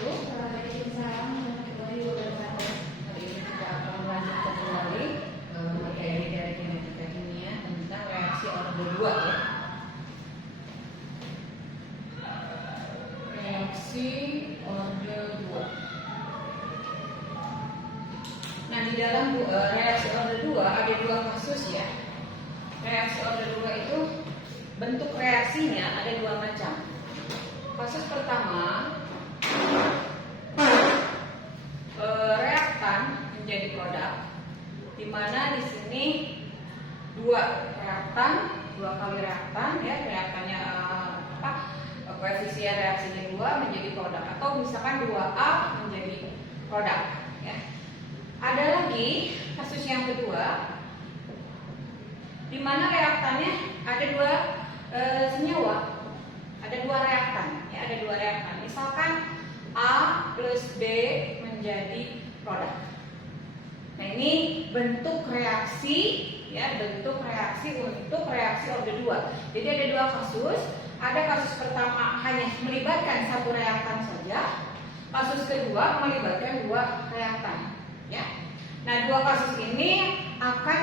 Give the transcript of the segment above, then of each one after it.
wabarakatuh. Waalaikumsalam warahmatullahi wabarakatuh. Hari ini kita akan melanjutkan kembali materi dari kinetika kimia tentang reaksi orde 2 ya. Reaksi orde 2. Nah, di dalam reaksi orde 2 ada dua kasus ya. Reaksi orde 2 itu bentuk reaksinya ada dua macam. Kasus pertama, reaktan menjadi produk, di mana di sini dua kali reaktan ya, reaktannya koefisien reaksinya 2 menjadi produk, atau misalkan 2A menjadi produk ya. Ada lagi kasus yang kedua, di mana reaktannya ada dua senyawa, ada dua reaktan ya, ada dua reaktan. Misalkan A plus B menjadi produk. Nah, ini bentuk reaksi ya, bentuk reaksi untuk reaksi orde 2. Jadi ada dua kasus. Ada kasus pertama hanya melibatkan satu reaktan saja. Kasus kedua melibatkan dua reaktan ya. Nah, dua kasus ini akan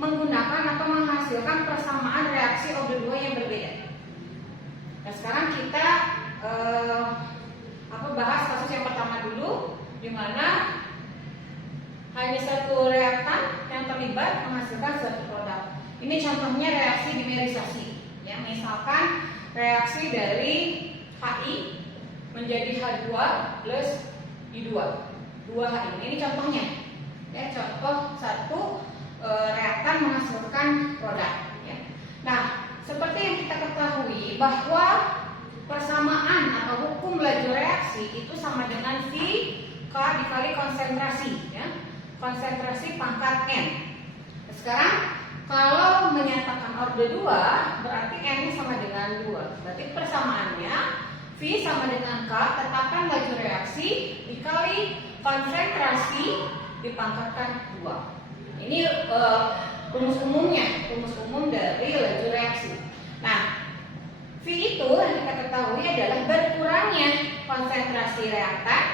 menggunakan atau menghasilkan persamaan reaksi orde 2 yang berbeda. Nah, sekarang kita bahas kasus yang pertama dulu, di mana hanya satu reaktan yang terlibat menghasilkan satu produk. Ini contohnya reaksi dimerisasi. Ya, misalkan reaksi dari HI menjadi H2 plus I2, 2HI. Ini contohnya. Ya, contoh satu reaktan menghasilkan produk. Ya. Nah, seperti yang kita ketahui bahwa persamaan atau hukum laju reaksi itu sama dengan si K dikali konsentrasi ya. Konsentrasi pangkat N. Sekarang kalau menyatakan orde 2 berarti N sama dengan 2. Berarti persamaannya V sama dengan K, tetapan laju reaksi dikali konsentrasi dipangkatkan 2. Ini rumus umumnya, rumus umum dari laju reaksi. Nah, V itu yang kita ketahui adalah berkurangnya konsentrasi reaktan.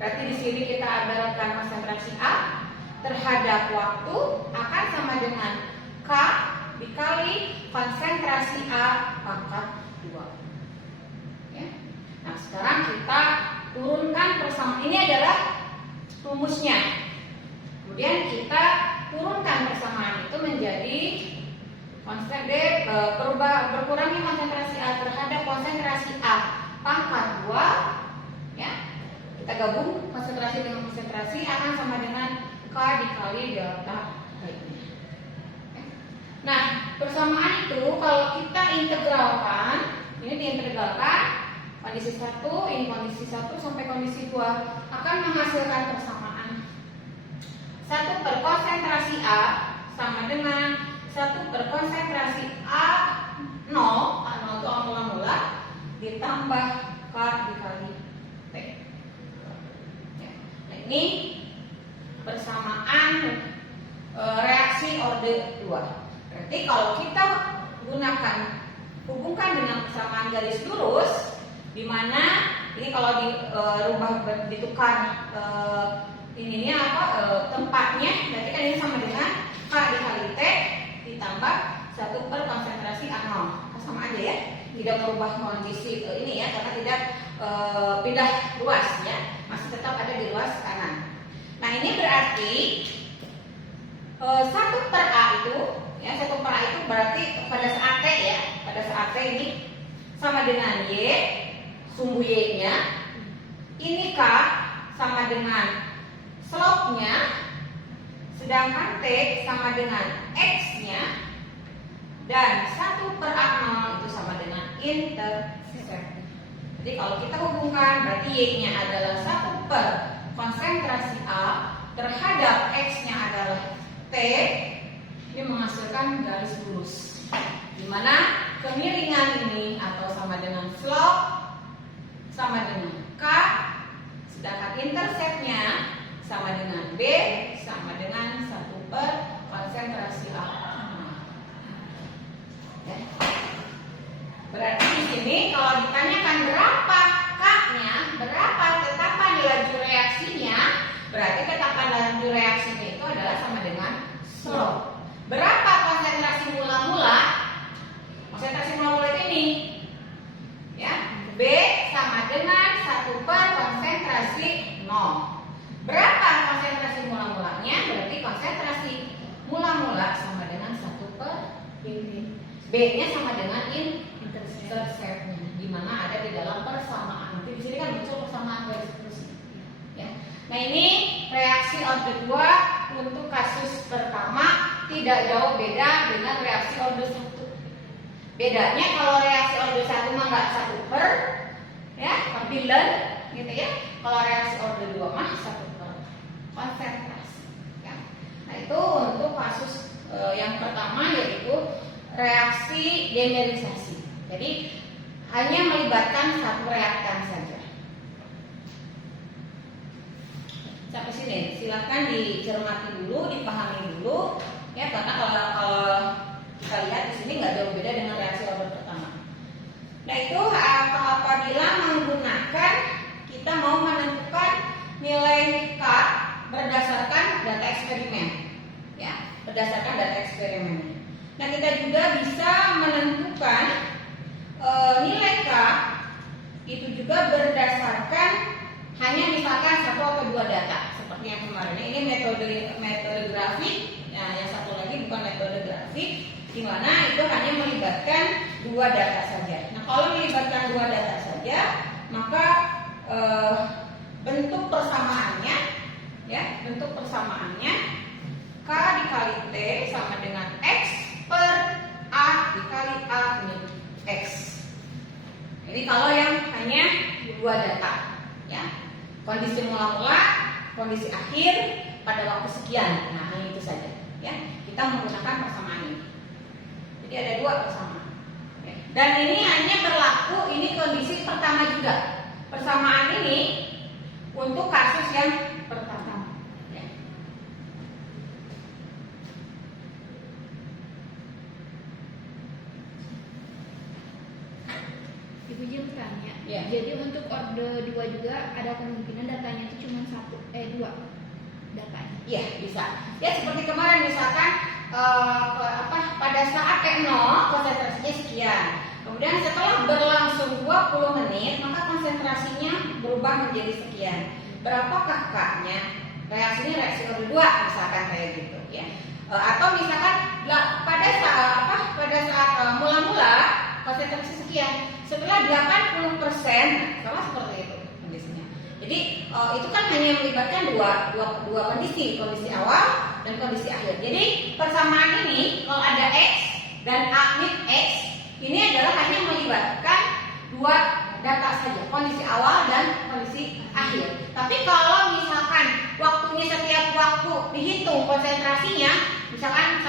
Berarti di sini kita ibaratkan konsentrasi A terhadap waktu akan sama dengan K dikali konsentrasi A pangkat 2. Ya. Nah, sekarang kita turunkan persamaan. Ini adalah rumusnya. Kemudian kita turunkan persamaan itu menjadi berkurangnya konsentrasi A terhadap konsentrasi A pangkat 2 ya. Kita gabung konsentrasi dengan konsentrasi akan sama dengan K dikali delta T. Nah, persamaan itu kalau kita integralkan, ini diintegralkan kondisi 1, ini kondisi 1 sampai kondisi 2 akan menghasilkan persamaan 1 per konsentrasi A sama dengan 1 per konsentrasi A0 itu A mula-mula ditambah K dikali T. Nah, ini persamaan reaksi orde 2. Berarti kalau kita hubungkan dengan persamaan garis lurus, di mana ini kalau ditukar tempatnya, berarti kan ini sama dengan K dikali T ditambah 1 per konsentrasi A0. Sama aja ya, tidak merubah kondisi ini ya, karena tidak pindah ruas ya, masih tetap ada di ruas kanan. Nah, ini berarti 1 per A itu ya, 1 per A itu berarti pada saat T ya, pada saat T ini sama dengan Y, sumbu Y-nya. Ini K sama dengan slope-nya, sedangkan T sama dengan X-nya, dan 1 per A0 itu sama dengan intercept. Jadi kalau kita hubungkan, berarti Y-nya adalah 1 per konsentrasi A terhadap X-nya adalah T. Ini menghasilkan garis lurus, di mana kemiringan ini atau sama dengan slope sama dengan K, sedangkan interceptnya sama dengan B sama dengan 1 per konsentrasi A. Ya. Berarti di sini kalau ditanyakan berapa ini. Ya, B sama dengan 1 per konsentrasi 0. Berapa konsentrasi mula-mulanya? Berarti konsentrasi mula-mula sama dengan 1 per B-nya sama dengan intercept-nya, di mana ada di dalam persamaan. Nanti di sini kan muncul persamaan garis terus. Ya. Nah, ini reaksi orde 2 untuk kasus pertama tidak jauh beda dengan reaksi orde 1. Bedanya kalau reaksi orde 1 mah nggak 1 per, ya, tapi len, gitu ya. Kalau reaksi orde 2 mah 1 per konsentrasi. Ya. Nah, itu untuk kasus yang pertama, yaitu reaksi dimerisasi. Jadi hanya melibatkan satu reaktan saja. Sampai sini silakan dicermati dulu, dipahami dulu, ya, karena kalau kita lihat di sini nggak jauh beda dengan reaksi orde pertama. Nah, itu apabila menggunakan, kita mau menentukan nilai K berdasarkan data eksperimen, ya, berdasarkan data eksperimen. Nah, kita juga bisa menentukan nilai K itu juga berdasarkan hanya misalkan 1 atau 2 data seperti yang kemarin. Ini metode grafik, ya, yang satu lagi bukan metode grafik, di mana itu hanya melibatkan 2 data saja. Nah, kalau melibatkan 2 data saja, maka bentuk persamaannya, ya, bentuk persamaannya K dikali T sama dengan X per A dikali A menjadi X. Jadi kalau yang hanya 2 data, ya, kondisi mula-mula, kondisi akhir pada waktu sekian. Nah, hanya itu saja, ya. Kita menggunakan persamaan ini. Jadi ada 2 persamaan. Dan ini hanya berlaku, ini kondisi pertama juga. Persamaan ini untuk kasus yang pertama. Ibu izin bertanya. Ya. Jadi untuk orde 2 juga ada kemungkinan datanya itu cuma 2 datanya. Iya, bisa. Ya, seperti kemarin misalkan pada saat T0 konsentrasinya sekian. Kemudian setelah berlangsung 20 menit, maka konsentrasinya berubah menjadi sekian. Berapakah K-nya? Reaksinya reaksi orde 2 misalkan kayak gitu, ya. Atau misalkan pada saat mula-mula konsentrasi sekian, setelah 80%, sama seperti itu kondisinya. Jadi itu kan hanya melibatkan dua kondisi awal dan kondisi akhir. Jadi persamaan ini kalau ada X dan A mit X, ini adalah hanya melibatkan 2 data saja, kondisi awal dan kondisi akhir. Tapi kalau misalkan waktunya setiap waktu dihitung konsentrasinya, misalkan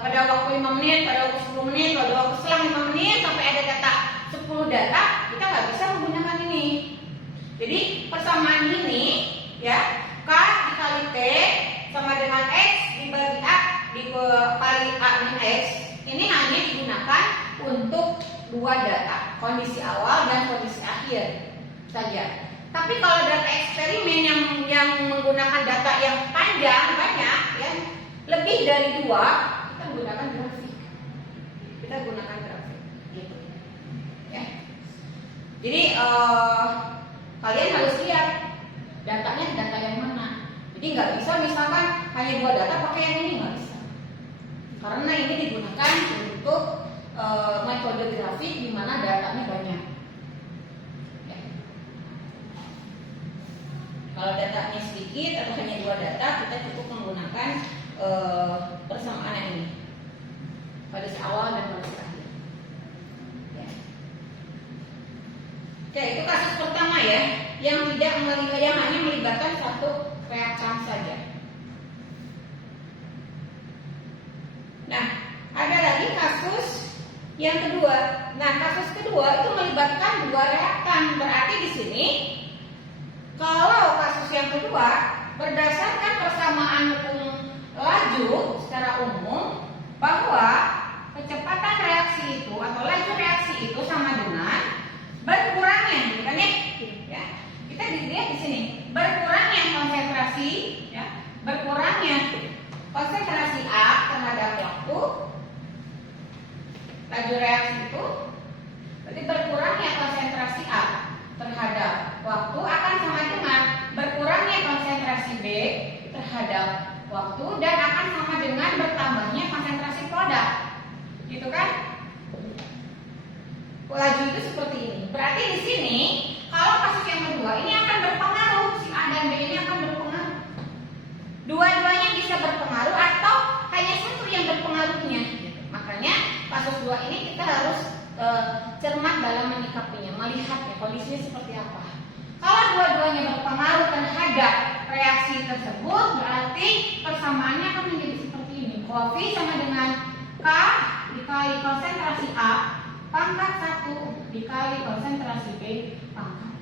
pada waktu 5 menit, pada waktu 10 menit, pada waktu selang 5 menit sampai ada data 10 data, kita nggak bisa menggunakan ini. Jadi persamaan ini, ya, K dikali T sama dengan X dibagi A dikali A min X, ini hanya digunakan untuk 2 data, kondisi awal dan kondisi akhir saja. Tapi kalau data eksperimen yang menggunakan data yang panjang, banyak, ya, lebih dari 2, kita gunakan grafik. Gitu. Ya. Jadi kalian harus lihat datanya data yang mana. Jadi nggak bisa misalkan hanya 2 data pakai yang ini, nggak bisa. Karena ini digunakan untuk metode grafik di mana datanya banyak. Ya. Kalau datanya sedikit atau hanya 2 data, kita cukup menggunakan persamaan ini kondisi awal dan kondisi akhir. Ya. Oke, itu kasus pertama, ya, yang hanya melibatkan 1 reaktan saja. Nah, ada lagi kasus yang kedua. Nah, kasus kedua itu melibatkan 2 reaktan. Berarti di sini kalau kasus yang kedua berdasarkan persamaan hukum laju secara umum bahwa kecepatan reaksi itu atau laju reaksi itu sama dengan berkurangnya, bukan ya? Ya. Kita dilihat di sini berkurangnya konsentrasi, ya, berkurangnya konsentrasi A terhadap waktu laju reaksi itu Berarti berkurangnya konsentrasi A terhadap waktu akan sama dengan berkurangnya konsentrasi B terhadap waktu dan akan sama dengan bertambahnya konsentrasi produk. Gitu kan? Laju itu seperti ini. Berarti di sini kalau kasus yang kedua ini akan berpengaruh, si A dan B ini akan berpengaruh. Dua-duanya bisa berpengaruh atau hanya satu yang berpengaruhnya. Makanya kasus 2 ini kita harus cermat dalam menyikapinya, melihatnya kondisinya seperti apa. Kalau dua-duanya berpengaruh terhadap reaksi tersebut, berarti persamaannya akan menjadi seperti ini. Kofi sama dengan K dikali konsentrasi A pangkat 1 dikali konsentrasi B pangkat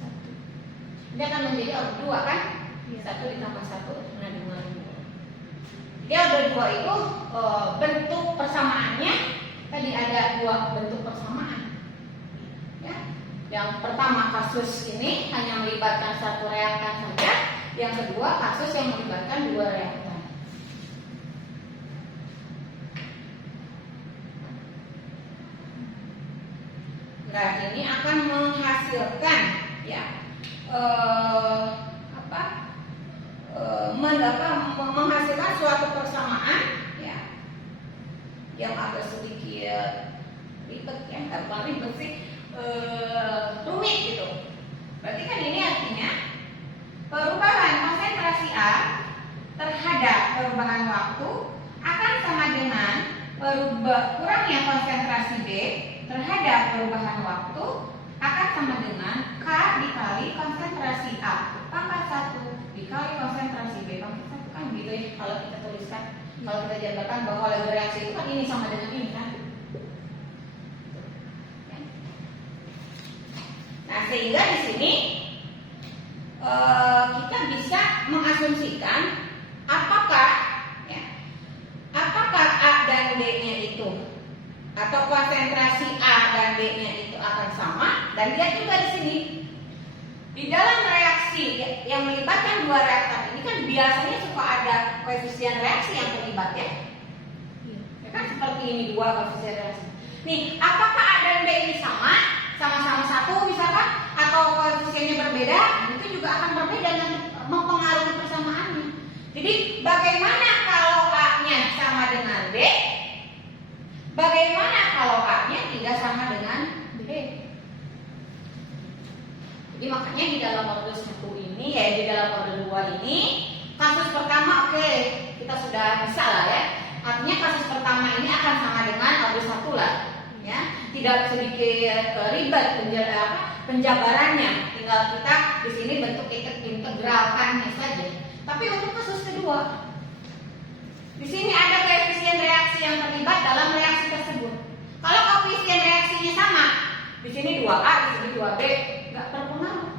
1. Dia akan menjadi order 2 kan? 1 ditambah 1 sama dengan 2. Dia order 2 itu bentuk persamaannya tadi ada 2 bentuk persamaan. Ya. Yang pertama kasus ini hanya melibatkan 1 reaktan saja. Yang kedua kasus yang melibatkan 2 reaktan. Nah, ini akan menghasilkan ya menghasilkan suatu persamaan ya yang agak sedikit ribet ya, bukan ribet sih, rumit gitu. Berarti kan ini artinya perubahan konsentrasi A terhadap perubahan waktu akan sama dengan kurangnya konsentrasi B terhadap perubahan waktu akan sama dengan K dikali konsentrasi A pangkat 1 dikali konsentrasi B pangkat 1 kan gitu ya kalau kita tuliskan. Kalau kita jabarkan bahwa laju reaksi itu kan ini sama dengan ini kan. Nah sehingga di sini kita bisa mengasumsikan apakah A dan B-nya itu atau konsentrasi A dan B-nya itu akan sama. Dan lihat juga di sini di dalam reaksi yang melibatkan 2 reaktan ini kan biasanya suka ada koefisien reaksi yang terlibat ya. Ya kan seperti ini 2 koefisien reaksi. Nih, apakah A dan B ini sama-sama 1 misalkan atau koefisiennya berbeda? Itu juga akan berbeda dan mempengaruhi persamaannya. Jadi bagaimana kalau A-nya sama dengan B? Bagaimana kalau A-nya tidak sama dengan B? Jadi makanya di dalam order 1 ini ya, di dalam order 2 ini kasus pertama oke, kita sudah bisa lah ya. Artinya kasus pertama ini akan sama dengan order 1 lah ya. Tidak sedikit ribet penjabarannya. Tinggal kita di sini bentuk integralkannya saja. Tapi untuk kasus kedua di sini ada koefisien reaksi yang terlibat dalam reaksi tersebut. Kalau koefisien reaksinya sama, di sini 2A, di sini 2B, nggak berpengaruh.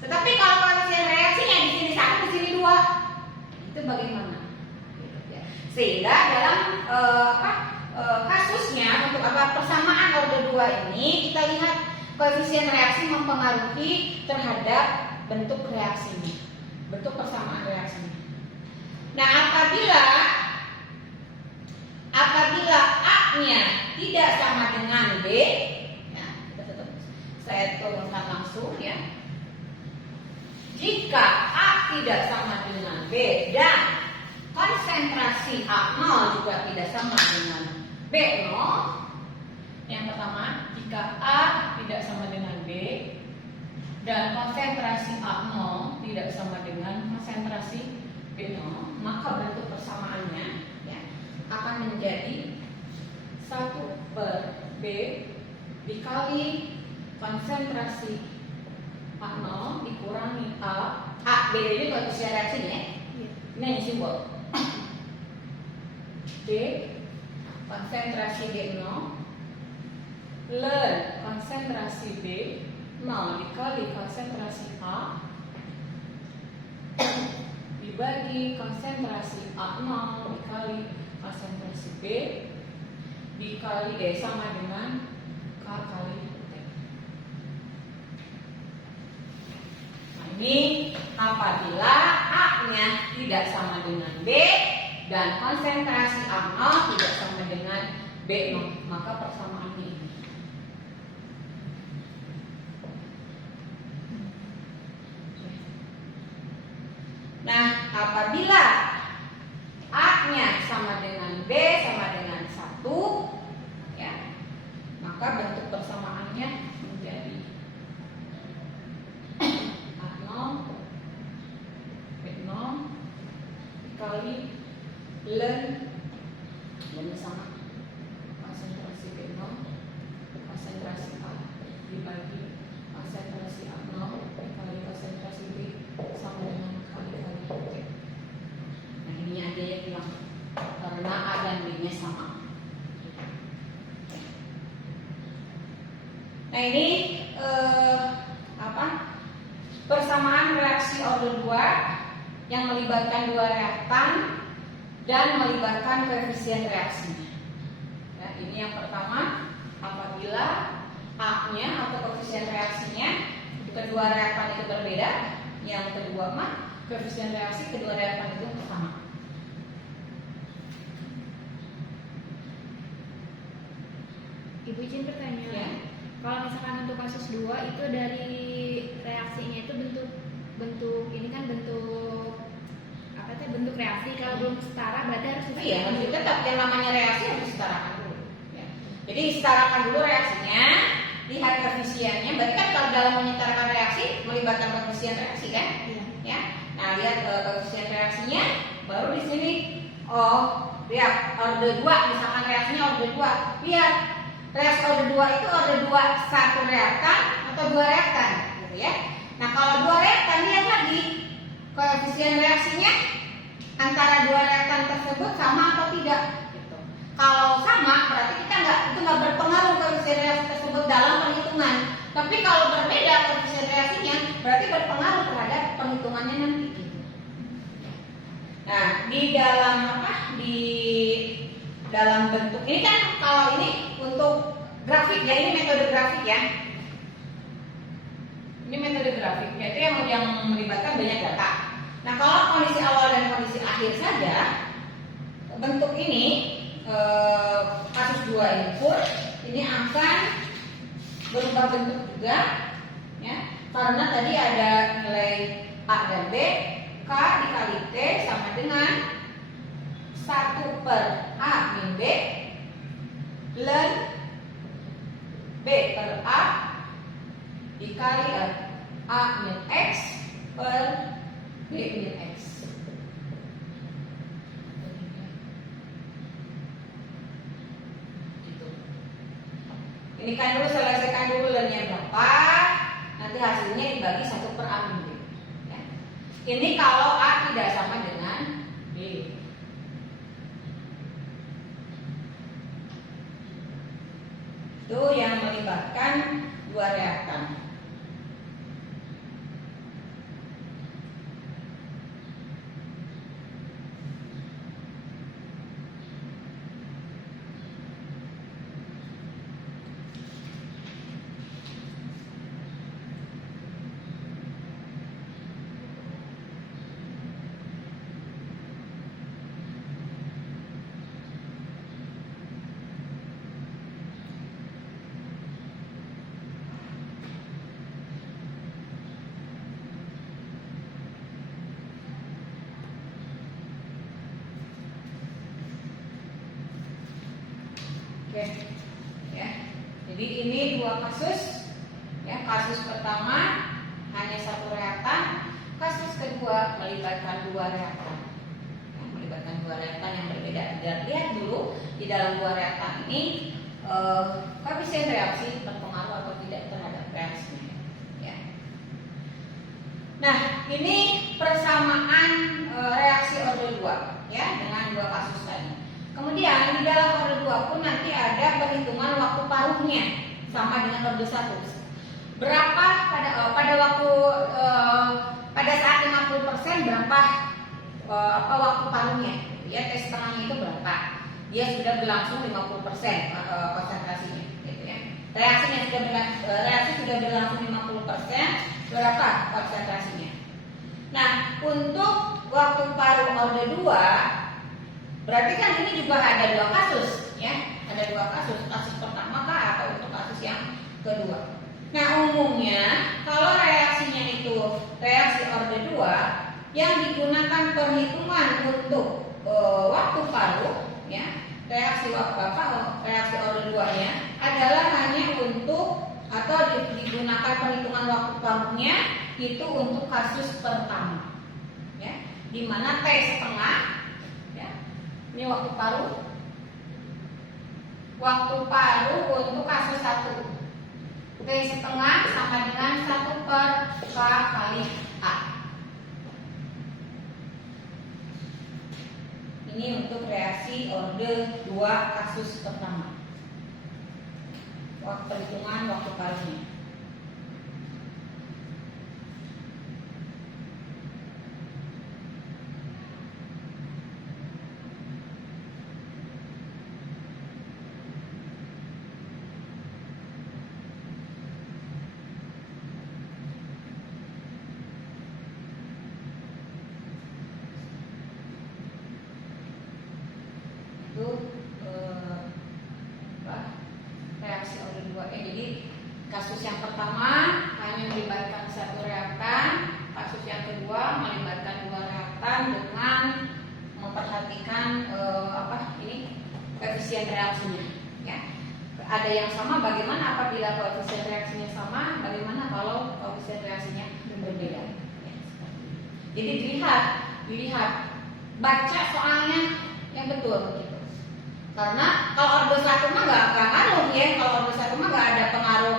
Tetapi kalau koefisien reaksinya di sini 1, di sini 2, itu bagaimana? Sehingga dalam kasusnya untuk persamaan order 2 ini kita lihat koefisien reaksi mempengaruhi terhadap bentuk reaksinya, bentuk persamaan reaksinya. Nah, apabila A-nya tidak sama dengan B, ya, kita tetap saya turunkan langsung ya. Jika A tidak sama dengan B dan konsentrasi A0 juga tidak sama dengan B0, yang pertama, jika A tidak sama dengan B dan konsentrasi A0 tidak sama dengan konsentrasi B0, maka bentuk persamaannya ya, akan menjadi 1/B dikali konsentrasi A0 dikurangi A B ini koefisien reaksinya ya. Ini hanya simbol B konsentrasi B0 ln konsentrasi B0 dikali konsentrasi A dibagi konsentrasi A0 dikali konsentrasi B dikali sama dengan K kali T. Nah, ini apabila A-nya tidak sama dengan B dan konsentrasi A0 tidak sama dengan B0, maka persamaannya ini. maka bentuk persamaannya menjadi A0 B0 dikali ln sama konsentrasi B0 konsentrasi A dibagi konsentrasi A0 dikali konsentrasi B sama dengan kali-kali T. Nah ini aja yang hilang karena A dan B nya sama. Nah ini persamaan reaksi order 2 yang melibatkan dua reaktan dan melibatkan koefisien reaksinya. Ya, ini yang pertama, apabila A-nya atau koefisien reaksinya kedua reaktan itu berbeda. Yang kedua koefisien reaksi kedua reaktan itu sama. Ibu izin bertanya. Ya. Kalau misalkan untuk kasus 2 itu dari reaksinya itu bentuk ini kan bentuk bentuk reaksi. Kalau belum setara berarti harus Iya, tetap yang namanya reaksi harus disetarakan dulu. Ya. Jadi setarakan dulu reaksinya, lihat koefisiennya. Berarti kan kalau dalam menyetarakan reaksi melibatkan koefisien reaksi kan? Iya. Ya. Nah lihat koefisien reaksinya, baru di sini lihat order 2, misalkan reaksinya order 2. Lihat reaksi order 2 itu order 2 satu reaktan atau dua reaktan, gitu ya. Nah kalau dua reaktan, lihat lagi koefisien reaksinya antara dua reaktan tersebut sama atau tidak. Gitu. Kalau sama, berarti kita nggak berpengaruh koefisien reaksi tersebut dalam perhitungan. Tapi kalau berbeda koefisien reaksinya, berarti berpengaruh terhadap perhitungannya nanti. Gitu. Nah di dalam bentuk ini kan kalau ini untuk grafik ya, ini metode grafik ya. Ini metode grafik, yaitu yang melibatkan banyak data. Nah kalau kondisi awal dan kondisi akhir saja, bentuk ini kasus 2 ini pun ini akan berubah bentuk juga, ya. Karena tadi ada nilai A dan B, K dikali T sama dengan 1/A min B ln B per A dikali A min X per B min X. Gitu. Ini kan dulu, selesaikan dulu ln-nya berapa, nanti hasilnya dibagi 1/A min B. Ya. Ini kalau A tidak sama dengan B. Itu yang melibatkan dua reaktan. Oke, ya. Jadi ini dua kasus. Ya, kasus pertama hanya satu reaktan, kasus kedua melibatkan dua reaktan. Ya, melibatkan dua reaktan yang berbeda. Dan lihat dulu di dalam dua reaktan ini koefisien reaksi berpengaruh atau tidak terhadap reaksinya. Ya. Nah, ini persamaan reaksi order 2 ya dengan dua kasus tadi. Kemudian di dalam order 2 pun nanti ada perhitungan waktu paruhnya sama dengan order 1. Berapa pada waktu pada saat 50% berapa waktu paruhnya? Ya, T setengahnya itu berapa? Dia sudah berlangsung 50% konsentrasinya, gitu ya. Reaksi sudah berlangsung 50%, berapa konsentrasinya? Nah, untuk waktu paruh order 2 berarti kan ini juga ada dua kasus, ya, ada dua kasus. Kasus pertama kah atau untuk kasus yang kedua? Nah, umumnya kalau reaksinya itu reaksi order 2 yang digunakan perhitungan untuk waktu paruh, ya, reaksi order 2-nya adalah hanya digunakan perhitungan waktu paruhnya itu untuk kasus pertama, ya, di mana T setengah, ya, ini waktu paruh untuk kasus 1. T setengah sama dengan 1/K kali A. Ini untuk reaksi orde 2 kasus pertama. Perhitungan waktu paruhnya. Itu reaksi orde 2. Jadi kasus yang pertama hanya melibatkan 1 reaktan, kasus yang kedua melibatkan 2 reaktan dengan memperhatikan koefisien reaksinya, ya. Ada yang sama, bagaimana apabila koefisien reaksinya sama, bagaimana kalau koefisien reaksinya berbeda, ya. Jadi dilihat baca soalnya yang betul gitu. Karena kalau orde 1 mah nggak ngaruh, ya. Kalau orde 1 mah nggak ada pengaruh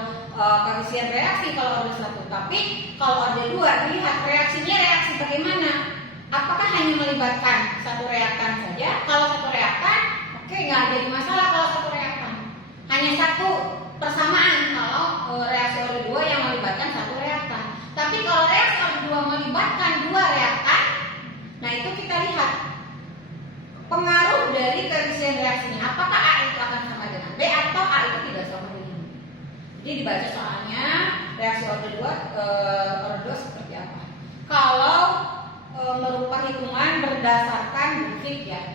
koefisien reaksi kalau orde 1. Tapi kalau orde 2 dilihat reaksinya reaksi bagaimana? Apakah hanya melibatkan 1 reaktan saja? Kalau 1 reaktan, oke, nggak jadi masalah kalau 1 reaktan. Hanya 1 persamaan kalau reaksi orde 2 yang melibatkan 1 reaktan. Tapi kalau reaksi orde 2 melibatkan 2 reaktan, nah itu kita lihat pengaruh dari koefisien reaksinya. Apakah A itu akan sama dengan B atau A itu tidak sama dengan B? Jadi dibaca soalnya reaksi orde 2 seperti apa. Kalau merupakan hitungan berdasarkan grafik, ya.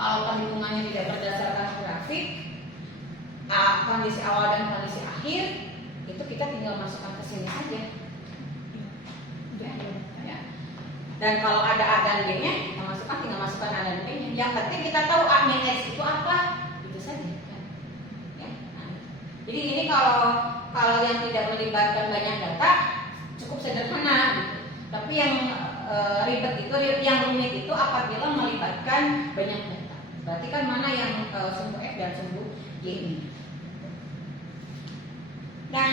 Kalau perhitungannya tidak berdasarkan grafik, kondisi awal dan kondisi akhir itu kita tinggal masukkan ke sini aja. Ya. Dan kalau ada A dan B-nya, kita tinggal masukkan A dan B-nya. Yang penting kita tahu A min X itu apa, itu saja. Ya. Nah, jadi ini kalau yang tidak melibatkan banyak data cukup sederhana, gitu. Tapi yang ribet itu, yang rumit itu apabila melibatkan banyak data. Berarti kan mana yang sumbu F dan sumbu G ini. Nah,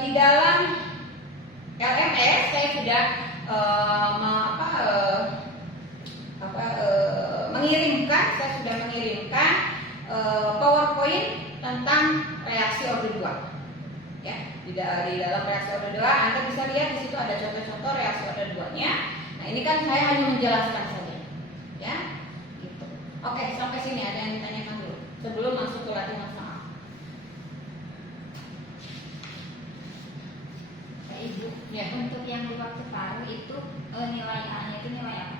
di dalam LMS saya sudah mengirimkan PowerPoint tentang reaksi orde 2. Ya, di dalam reaksi orde 2 Anda bisa lihat di situ ada contoh-contoh reaksi orde 2-nya. Nah, ini kan saya hanya menjelaskan saja. Ya. Gitu. Oke, sampai sini ada yang ditanyakan dulu sebelum masuk ke latihan soal. Ibu, ya. Untuk yang di waktu paruh itu nilai A-nya itu nilai apa?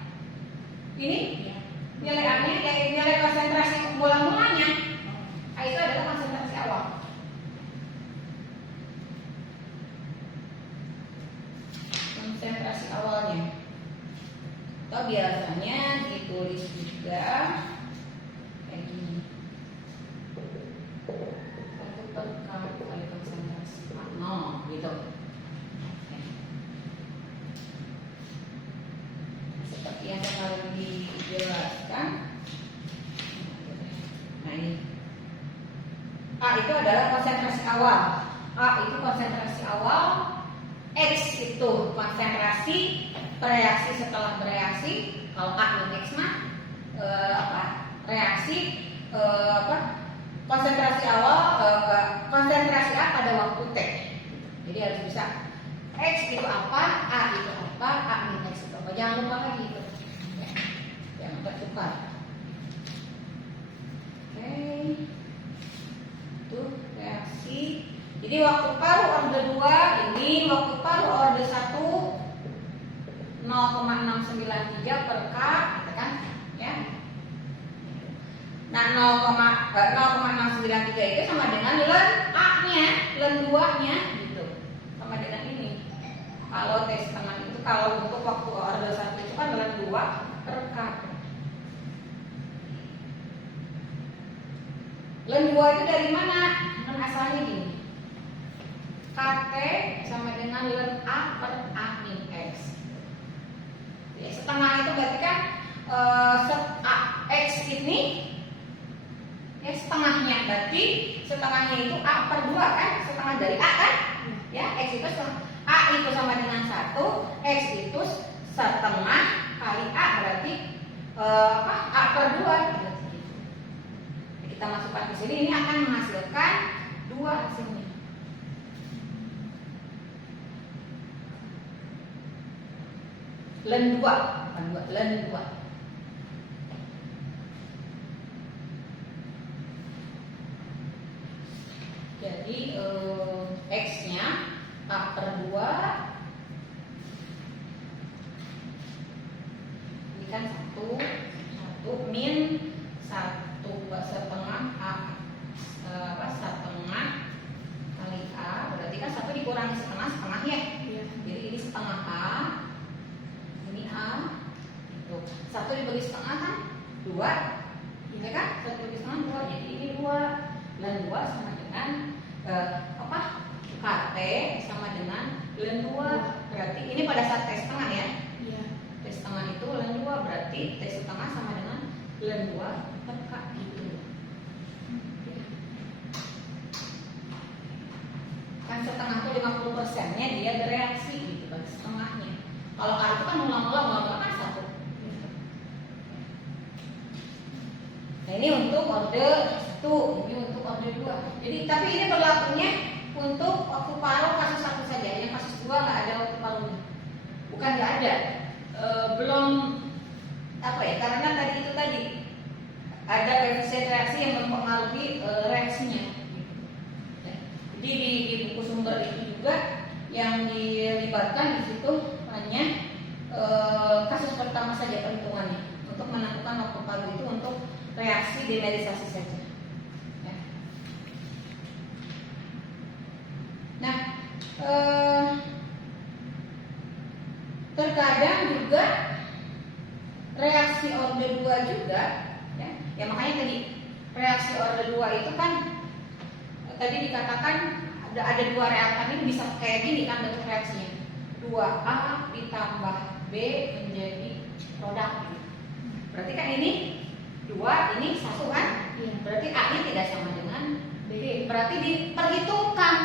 Ini Ya. nilai A-nya nilai konsentrasi mula-mulanya. A itu adalah konsentrasi awal. Konsentrasi awalnya. Atau biasanya ditulis juga kayak gini. Satu per kali konsentrasi A0 gitu. Seperti yang kemarin dijelaskan. Nah, ini A itu adalah konsentrasi awal. A itu konsentrasi awal. X itu konsentrasi reaksi setelah bereaksi. Kalau A min X mah reaksi konsentrasi awal, konsentrasi A pada waktu T. Jadi harus bisa X itu apa, A itu apa, A min X itu apa. Jangan lupa lagi itu. Ya. Jangan tertukar. Oke. Itu reaksi. Jadi waktu paruh orde 2 ini, waktu paruh orde 1 0,693 per K, gitu kan? Ya. Nah, 0,693 itu sama dengan len A-nya, len 2-nya gitu. Sama dengan ini. Kalau T setengah itu, kalau untuk waktu orde 1 itu kan len 2 per K. Len 2 itu dari mana? Len asalnya gini. dengan len A per A min X. Ya, setengah itu berarti kan X ini ya setengahnya, berarti setengahnya itu A per 2 kan, setengah dari A kan, ya X itu A itu sama dengan 1, X itu setengah kali A berarti A per 2. Kita masukkan ke sini, ini akan menghasilkan 2 hasilnya. Len 2, bukan 2, len 2. Jadi X-nya A per 2. Ini kan 1 min 1 setengah A setengah kali A, berarti kan 1 dikurangi setengah, setengah ya. Jadi ini setengah A, ini A, itu 1 dibagi setengah kan 2, ya kan? 1 dibagi setengah 2, jadi ini 2. Len 2 sama dengan KT sama dengan len 2. Berarti ini pada saat T setengah ya. T setengah itu len 2, berarti T setengah sama dengan len 2 per K gitu. Kan setengah itu 50%-nya dia bereaksi gitu kan, setengahnya. Kalau K itu kan mula-mula kan 1. Nah, ini untuk order 1, ini untuk order 2. Jadi tapi ini berlakunya untuk waktu paruh kasus 1 saja, yang kasus 2 nggak ada waktu paruhnya. Bukan nggak ada, belum karena tadi itu ada koefisien reaksi yang mempengaruhi reaksinya. Jadi di buku sumber itu juga yang dilibatkan di situ hanya kasus pertama saja perhitungannya untuk menentukan waktu paruh itu untuk reaksi dimerisasi saja. Ya. Nah, terkadang juga reaksi orde 2 juga, ya makanya tadi reaksi orde 2 itu kan tadi dikatakan ada 2 reaktan ini bisa kayak gini kan bentuk reaksinya, 2A ditambah B menjadi produk. Berarti kan ini 2, ini 1 kan? Berarti A-nya tidak sama dengan B. Berarti diperhitungkan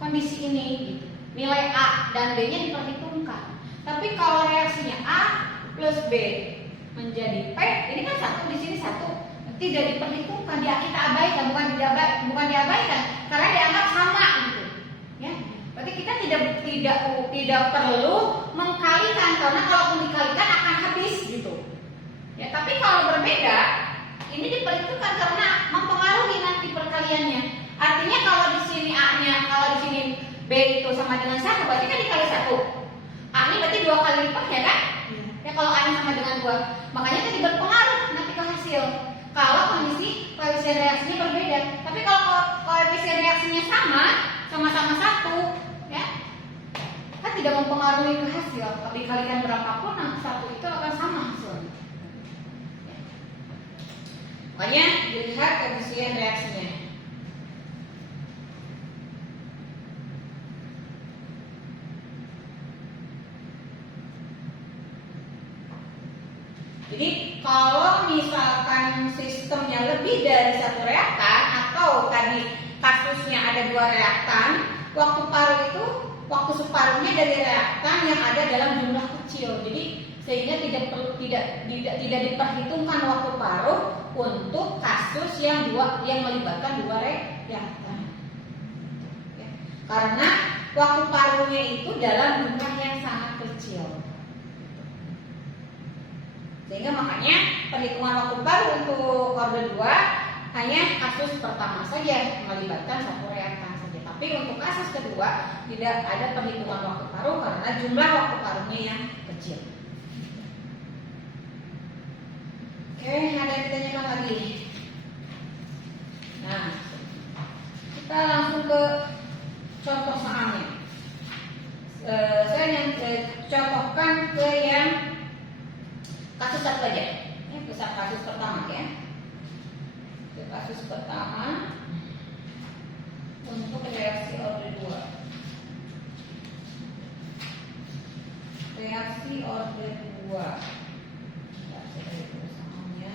kondisi ini gitu. Nilai A dan B-nya diperhitungkan. Tapi kalau reaksinya A plus B menjadi P, ini kan 1 di sini 1, tidak diperhitungkan, kita abaikan, bukan diabaikan, karena dianggap sama gitu. Ya. Berarti kita tidak perlu mengkalikan, karena kalaupun dikalikan akan habis gitu. Ya, tapi kalau berbeda, ini diperhitungkan karena mempengaruhi nanti perkaliannya. Artinya kalau di sini A-nya, kalau di sini B itu sama dengan 1, berarti kan dikali 1. A-nya berarti 2 kali lipatnya kan? Ya, kalau A-nya sama dengan 2, makanya tadi berpengaruh nanti ke hasil. Kalau kondisi koefisien reaksinya berbeda. Tapi kalau koefisien reaksinya sama-sama 1, ya, kan tidak mempengaruhi ke hasil. Kalau dikalikan berapapun, nah 1 itu akan sama hasilnya. Makanya dilihat koefisien reaksinya. Jadi kalau misalkan sistemnya lebih dari 1 reaktan atau tadi kasusnya ada 2 reaktan, waktu paruh itu waktu separuhnya dari reaktan yang ada dalam jumlah kecil. Jadi sehingga tidak diperhitungkan waktu paruh untuk kasus yang melibatkan 2 reaktan. Ya. Karena waktu paruhnya itu dalam jumlah yang sangat kecil. Sehingga makanya perhitungan waktu paruh untuk order 2 hanya kasus pertama saja melibatkan 1 reaktan saja. Tapi untuk kasus kedua tidak ada perhitungan waktu paruh karena jumlah waktu paruhnya yang kecil. Oke, ada yang ditanyakan lagi? Nah, kita langsung ke contoh soalnya. Saya yang contohkan ke yang kasus 1 aja. Ini kasus pertama ya. Kasus pertama untuk reaksi order 2. 2. Nah, saya lihat persamaan-nya.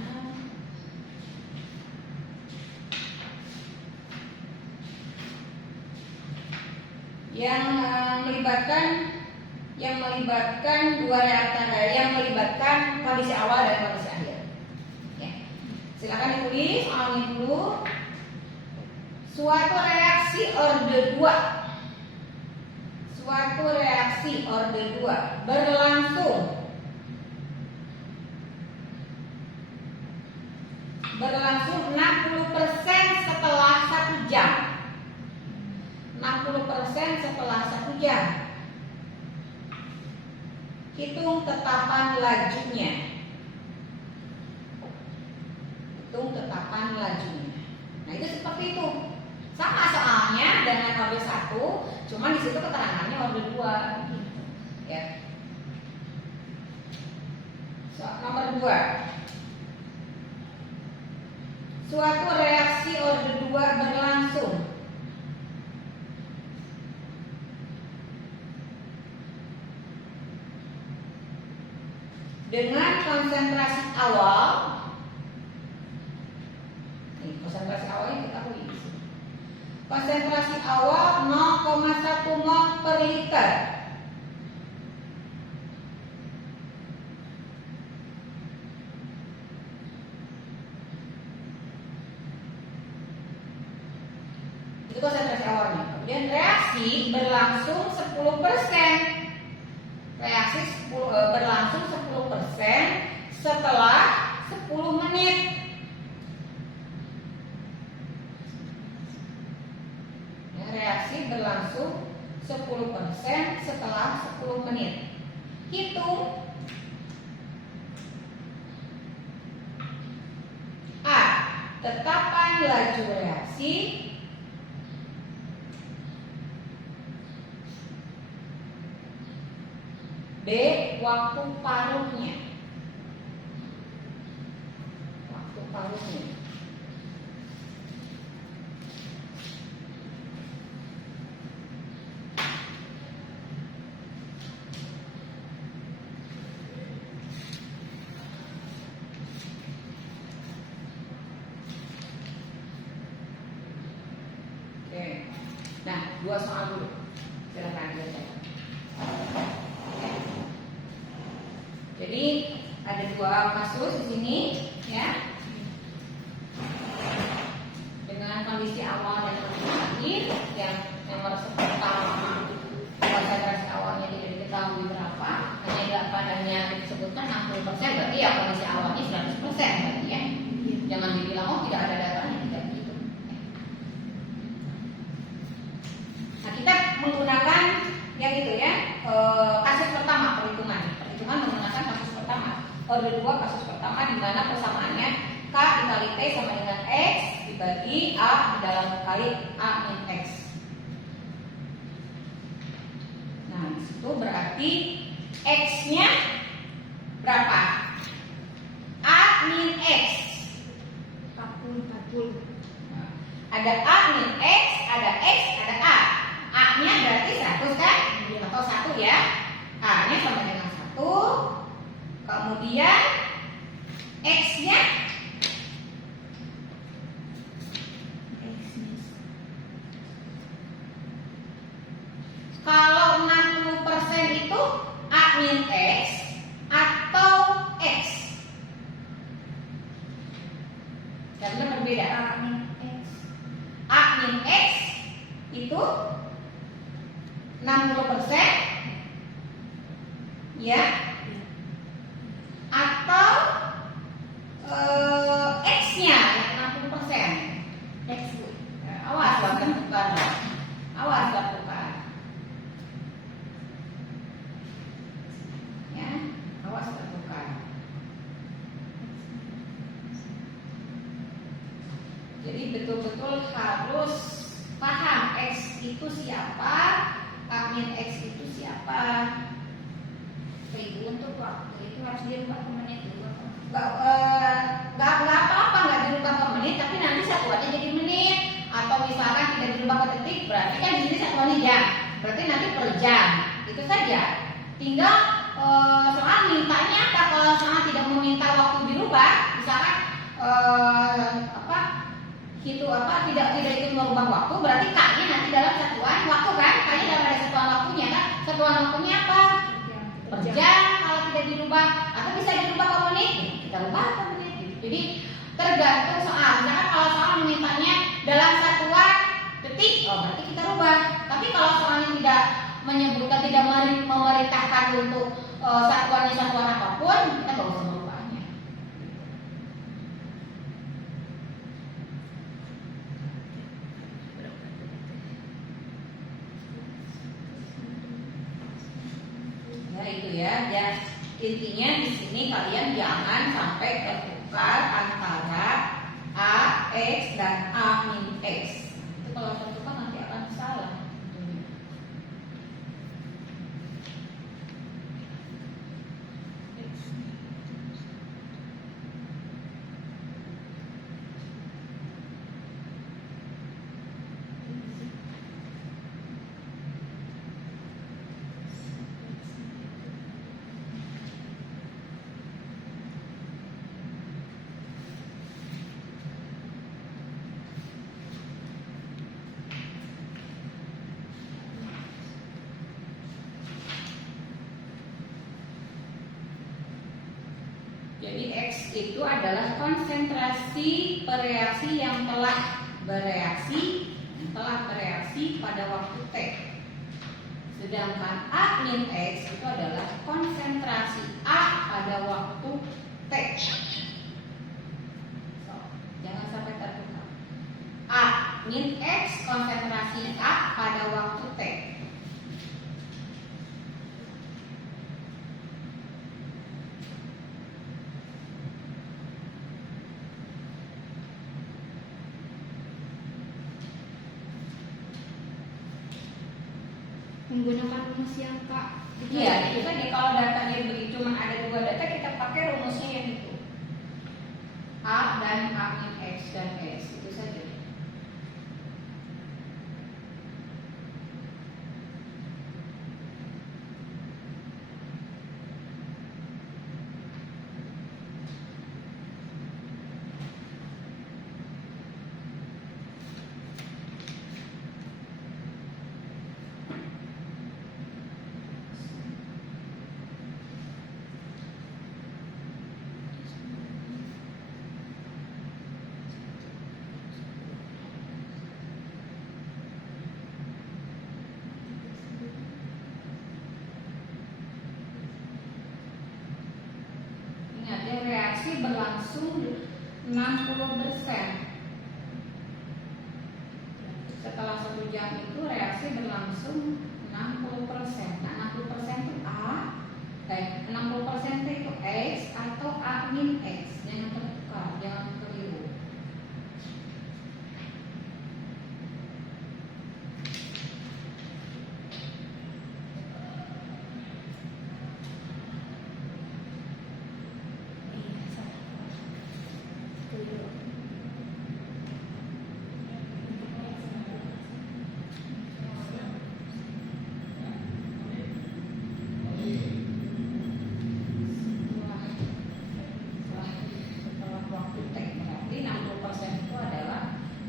Yang melibatkan dua reaktan, yang melibatkan kondisi awal dan kondisi akhir. Ya. Silakan ditulis, ulangi dulu. Suatu reaksi orde 2. Suatu reaksi orde 2 berlangsung 60% setelah 1 jam. 60% setelah 1 jam. Hitung tetapan lajunya. Hitung tetapan lajunya. Nah, itu seperti itu. Sama soalnya dengan orde 1, cuma di situ keterangannya orde 2. Ya. Nomor 2. Suatu reaksi orde 2 berlangsung dengan konsentrasi awal. Nih, konsentrasi awalnya kita pilih di sini. Konsentrasi awal 0,1 mol per liter. Itu konsentrasi awalnya. Kemudian reaksi berlangsung 10%. Reaksi berlangsung 10% setelah 10 menit. Ya, reaksi berlangsung 10% setelah 10 menit. Hitung A. Tetapan laju reaksi. B. Waktu paruhnya. Waktu paruhnya. Oke. Nah, 2 soal dulu. Silakan dibaca. Jadi ada 2 kasus di sini, ya, dengan kondisi awal dan kondisi akhir. Yang nomor pertama, konsentrasi awalnya tidak diketahui berapa, hanya disebutkan 60%, berarti ya kondisi awalnya 100%, berarti ya. Jangan dibilang oh tidak ada datanya, tidak begitu. Nah, kita menggunakan yang itu ya, kasus pertama perhitungan menggunakan kasus pertama, orde 2 kasus pertama, di mana persamaannya K dikali T sama dengan X dibagi A di dalam kali A min X. Nah, itu berarti X-nya berapa? A min X 40. Nah, ada A min X, ada X, ada A. A-nya berarti 100 kan? Atau 1 ya. A-nya sama dengan 1. Kemudian X-nya kalau 60% itu A min X atau X. Karena berbeda. A min X itu 60%, ya, atau X-nya yang 60%. X, Bu. Awas lakukan. Awas lakukan. Ya, awas lakukan. Jadi betul-betul harus paham X itu siapa, A min X itu siapa. Ibu, untuk waktu itu harus dirubah ke menit dulu. Nggak apa-apa nggak dirubah ke menit, tapi nanti satuannya jadi menit. Atau misalkan tidak dirubah ke detik, berarti kan di sini satuannya jam. Berarti nanti per jam. Itu saja. Tinggal soal mintanya apa? Kalau soal tidak meminta waktu dirubah, misalkan apa? Tidak itu merubah waktu, berarti K-nya nanti dalam satuan waktu kan? K-nya dalam ada satuan waktunya kan? Satuan waktunya apa? Per jam kalau tidak dirubah, atau bisa dirubah ke menit, kita rubah ke menit. Jadi tergantung soal. Misalkan kalau soal memintanya dalam satuan detik, berarti kita rubah. Tapi kalau soalnya tidak menyebutkan, tidak memerintahkan untuk satuan apapun, kita nggak usah merubahnya. Ya itu ya. Intinya di sini kalian jangan sampai tertukar antara A X dan A min X. Itu kalau tertukar nanti akan salah. Jadi X itu adalah konsentrasi reaksi yang telah bereaksi pada waktu T. Sedangkan A min X itu adalah konsentrasi A pada waktu T. So, jangan sampai tertukar. A min X konsentrasi A pada waktu T. Menggunakan rumus yang Kak. Iya, itu tadi kalau datanya begitu cuma ada dua data, kita pakai rumusnya yang itu. A dan A min X dan S, itu saja. Reaksi berlangsung 60%. Setelah 1 jam itu reaksi berlangsung 60%. Nah, 60% itu A, 60% itu X atau A min X. Jangan tertukar, jangan keliru.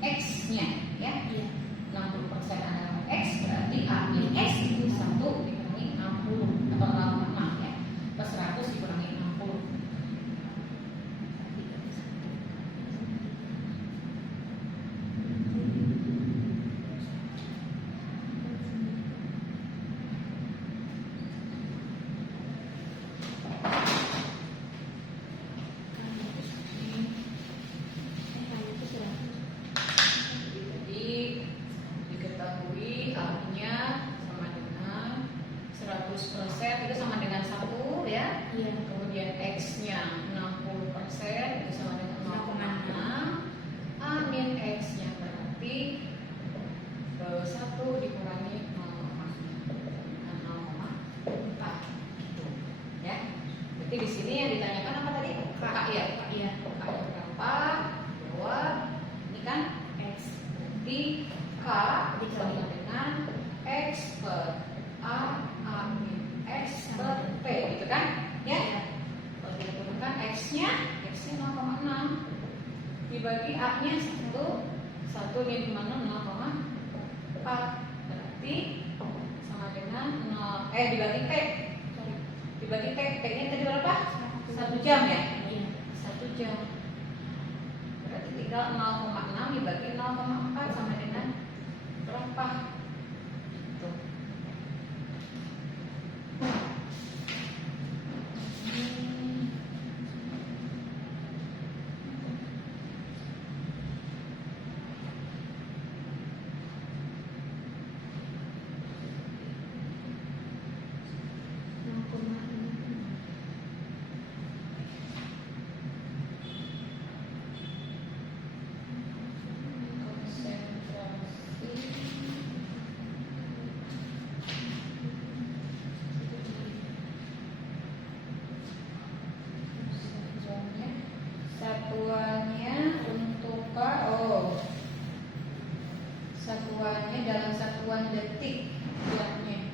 X-nya ya. 60% adalah X, berarti A min X itu 1 dikurangi 60 atau 66 ya. Plus 100 dikurangi 60. Itu sama dengan 1 ya. Iya. Kemudian X-nya 60% itu sama dengan 0,6. A min X-nya berarti 1 dikurangi 0,4 gitu. Ya. Berarti di sini yang ditanyakan apa tadi? K ya. Iya. K-nya berapa? Jawab. Ini kan X. Berarti K sama dengan X per A min X per P gitu dibagi A-nya 1 ini di mana 0,4 berarti sama dengan 0 dibagi T. Sorry. Dibagi T, T-nya tadi berapa? 1 jam ya? Iya. 1 jam. Berarti tinggal 0,6 dibagi 0,4 sama dengan berapa? Tuh. Satuannya untuk satuannya dalam satuan detik,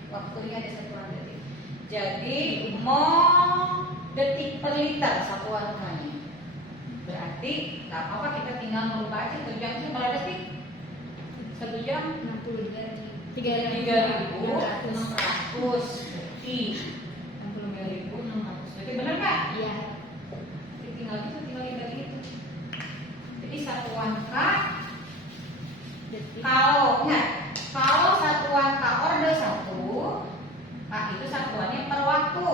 waktunya ada satuan detik. Jadi mol detik per liter satuan K-nya. Berarti nggak apa-apa kita tinggal merubah aja 1 jam itu berapa detik? 1 jam 3.600 detik. 63.600. Jadi benar nggak? Iya. Tinggal dibagi itu. Jadi satuan K Detik. kalau satuan K order 1, K itu satuannya per waktu,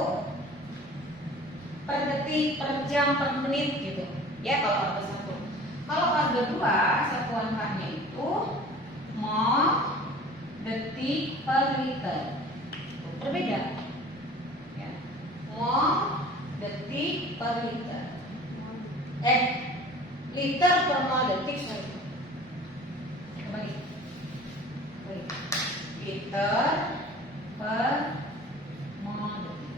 per detik, per jam, per menit gitu. Ya kalau order 1. Kalau order 2 satuan K-nya itu mol detik per liter. Berbeda. Ya. Mol detik per liter. Liter per mol detik, sorry. Kembali. Liter per mol detik.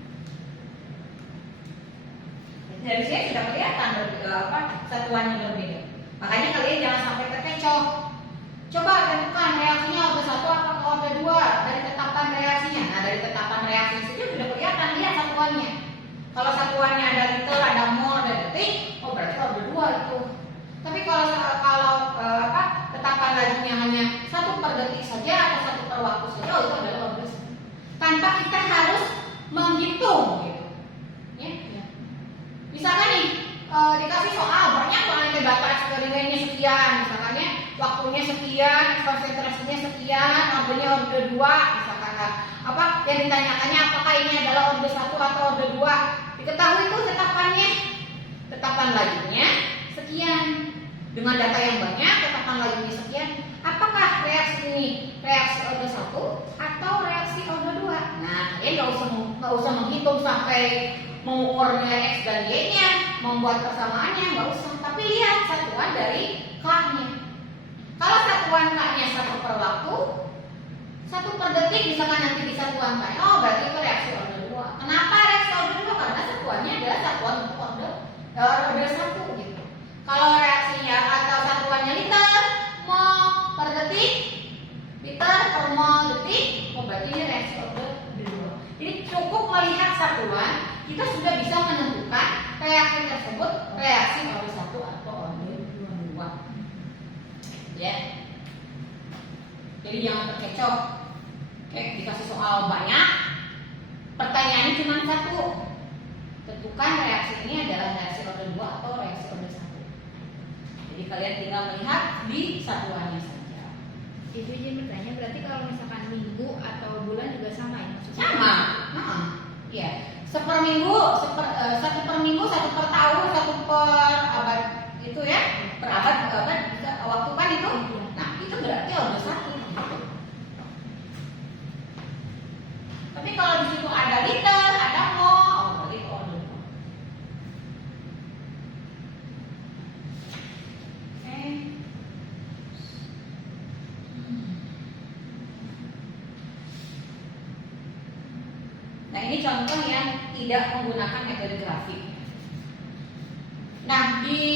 Dari sini sudah kelihatan satuannya berbeda. Makanya kalian jangan sampai terkecoh. Coba tentukan reaksinya order 1 apa order 2 dari tetapan reaksinya. Nah, dari tetapan reaksi saja sudah kelihatan lihat satuannya. Kalau satuannya ada liter, ada mol, ada detik, berarti order 2 itu. Tapi kalau tetapan lajunya hanya 1 per detik saja atau 1 per waktu saja, itu adalah order 1. Tanpa kita harus menghitung gitu. Ya. Misalkan nih dikasih soal banyak banget batas nilainya sekian, misalkannya waktunya sekian, konsentrasinya sekian, ordernya order 2, misalkan yang ditanyakannya apakah ini adalah order 1 atau order 2. Diketahui itu tetapan lajunya sekian. Dengan data yang banyak, tetapan lajunya sekian. Apakah reaksi ini reaksi order 1 atau reaksi order 2? Nah, kalian nggak usah menghitung sampai mengukurnya X dan Y-nya, membuat persamaannya, nggak usah. Tapi lihat satuan dari K-nya. Kalau satuan K-nya 1 per waktu, 1 per detik, misalkan nanti di satuan K-nya, berarti itu reaksi order 2. Kenapa reaksi order 2? Karena satuannya adalah satuan untuk order 1 gitu. Kalau reaksinya atau satuannya liter, mol per detik, liter per mol detik, berarti ini reaksi order 2. Jadi cukup melihat satuan, kita sudah bisa menentukan reaksi tersebut reaksi order 1 atau order 2. Ya. Jadi jangan terkecoh. Dikasih soal banyak, pertanyaannya cuma 1. Tentukan reaksi ini adalah reaksi order 2 atau reaksi order 1. Jadi kalian tinggal melihat di satuannya saja. Itu izin bertanya, berarti kalau misalkan minggu atau bulan juga sama ya maksudnya? Sama. Iya. 1 per minggu, 1 per tahun, 1 per abad itu ya. Per abad bisa waktu kan itu. Nah, itu berarti order 1. Tapi kalau di situ ada liter, ada mol, berarti itu order 2. Oke. Nah, ini contoh yang tidak menggunakan metode grafik. Nah, di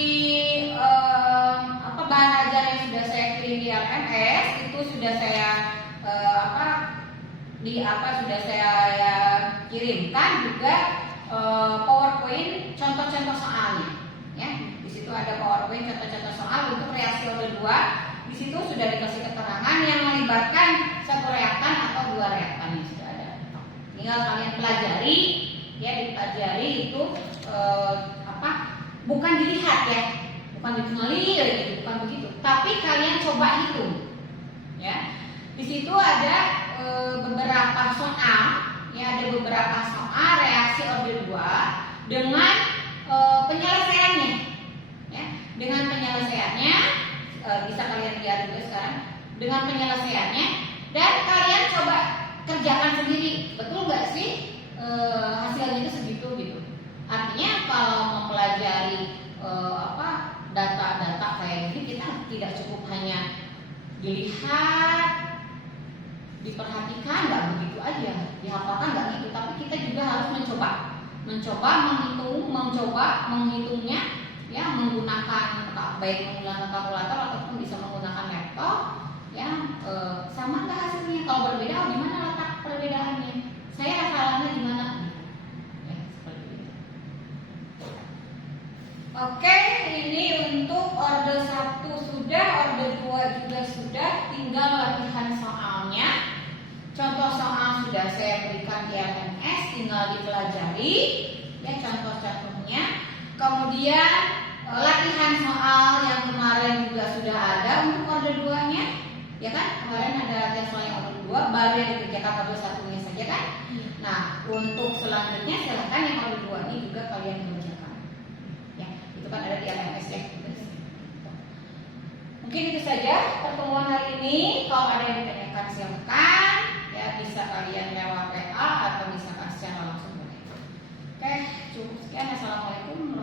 bahan ajar yang sudah saya kirim di LMS itu sudah saya sudah saya kirimkan juga PowerPoint contoh-contoh soalnya. Ya, di situ ada PowerPoint contoh-contoh soal untuk reaksi order 2. Di situ sudah dikasih keterangan yang melibatkan satu reaktan atau dua reaktan yang sudah ada. Tinggal kalian pelajari, ya dipelajari itu bukan dilihat ya, bukan dikenali gitu, bukan begitu. Tapi kalian coba hitung, ya. Di situ ada beberapa soal, ya ada beberapa soal reaksi order 2 dengan penyelesaiannya, ya. Dengan penyelesaiannya bisa kalian lihat juga sekarang dengan penyelesaiannya dan kalian coba kerjakan sendiri, betul nggak sih hasilnya itu segitu gitu. Artinya kalau mempelajari data-data kayak gini kita tidak cukup hanya dilihat, diperhatikan, nggak begitu aja, dihafalkan nggak gitu, tapi kita juga harus mencoba menghitungnya, ya menggunakan baik menggunakan kalkulator ataupun bisa menggunakan laptop, ya sama nggak hasilnya? Kalau berbeda, di mana letak perbedaannya? Saya hafalannya di mana? Ya, seperti itu. Oke, ini untuk order 1 sudah, order 2 juga sudah, tinggal latihan soalnya. Contoh soal sudah saya berikan di LMS, tinggal dipelajari ya contoh-contohnya. Kemudian latihan soal yang kemarin juga sudah ada untuk order 2-nya. Ya kan? Kemarin ada latihan soal yang order 2, baru yang dikerjakan order 1-nya saja kan? Nah, untuk selanjutnya silakan yang order 2 ini juga kalian kerjakan. Ya, itu kan ada di LMS ya. Mungkin itu saja pertemuan hari ini. Kalau ada yang ditanyakan silakan, ya bisa kalian lewat WA atau bisa secara langsung. Oke, cukup sekian. Assalamualaikum.